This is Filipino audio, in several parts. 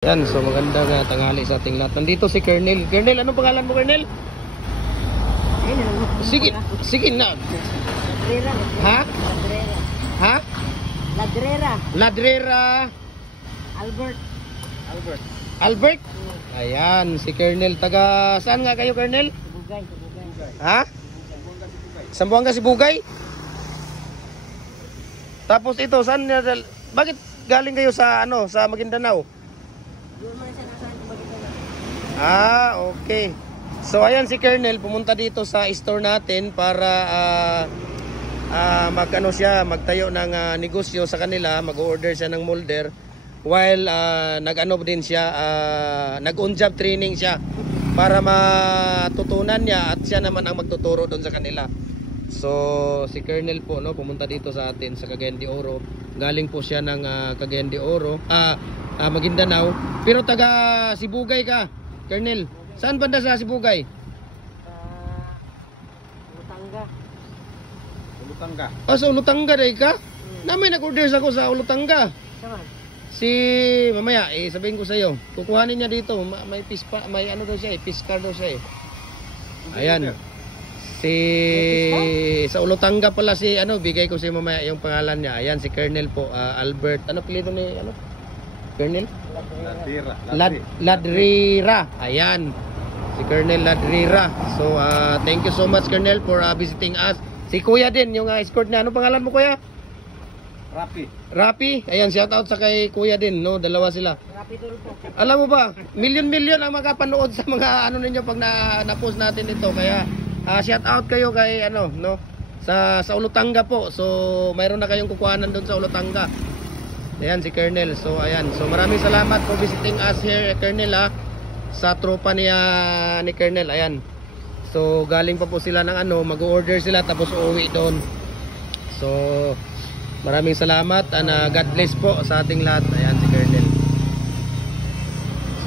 Yan, so magandang tanghali sa ating lahat. Nandito si Colonel. Colonel, anong pangalan mo, Colonel? Sige, sige na. Ladrera. Ha? Ladrera. Ha? Ladrera. Ladrera. Albert. Albert? Ayan, si Colonel. Taga, saan nga kayo, Colonel? Bugay. Ha? Sambuanga si Bugay? Tapos ito, saan, bakit galing kayo sa, sa Maguindanao? Doon man siya nasaan sa Maguindanao. Ah, okay. So ayan si Colonel pumunta dito sa store natin para magtayo ng negosyo sa kanila, mag-order siya ng molder while din siya, nag-on job training siya para matutunan niya at siya naman ang magtuturo doon sa kanila. So si Colonel po pumunta dito sa atin sa Cagayan de Oro. Galing po siya ng Cagayan de Oro, Maguindanao, pero taga Sibugay ka, Colonel. Saan banda sa Sibugay? Lutangga. Oh, sa Ulutangga day ka? Namay nag-order ako sa Ulutangga. Saan? Si mamaya sabihin ko sa iyo. Kukuhanin niya dito. May pispa, may ano daw siya, piskar daw siya. Ayan. Si sa Ulutangga pala si bigay ko sa mamaya yung pangalan niya. Ayan si Colonel po, Albert. Ano apelyido ni Colonel? Ladrera. Ayan. Si Colonel Ladrera. So thank you so much Colonel for visiting us. Si Kuya din yung escort niya. Ano pangalan mo Kuya? Rapi. Ayan, shout out sa kay Kuya din, dalawa sila. Rapi Tulpo. Alam mo ba, milyon-milyon ang makapanood sa mga ninyo pag na-post natin ito. Kaya shout out kayo kay sa Ulutangga po. So mayroon na kayong kukuhanan doon sa Ulutangga. Ayan si Colonel. So ayan. So maraming salamat for visiting us here Colonel sa tropa ni Colonel. Ayan. So galing pa po sila ng mag-order sila tapos uuwi doon. So maraming salamat and God bless po sa ating lahat. Ayan si Colonel.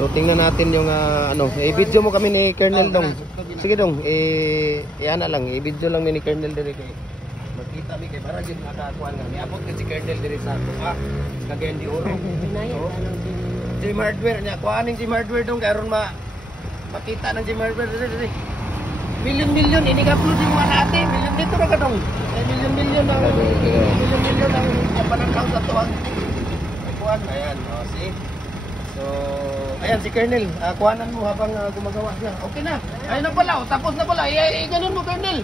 So tingnan natin yung i-video mo kami ni Colonel dong. Sige dong, i-ana lang, i-video lang ni Colonel dire kay. Magkita mi kay para jud makakuan nga. Niabot ka si Colonel dire sa Cagayan de Oro. Gym Hardware niya, kuhanin Gym Hardware dong karon makita ng Gym Hardware dire. Milyon-milyon ini-upload yung mga natin. Milyon dito na ka dong. Milyon-milyon ang pananaw sa tuwang kuhan. Ayan, see. So, ayan si Colonel, kuhanan mo habang gumagawa siya. Okay na. Ayun na pala, tapos na pala. Ganun mo Colonel.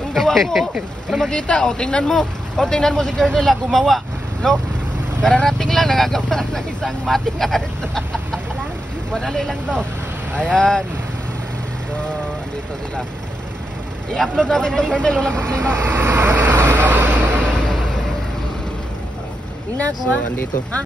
Yung gawa mo, para makita. Tingnan mo. Tingnan mo si Colonel gumawa. Kararating lang, nagagawa ng isang mating art. Madali lang to. Ayan. So, andito sila. I-upload natin itong Colonel, walang problema. So, andito.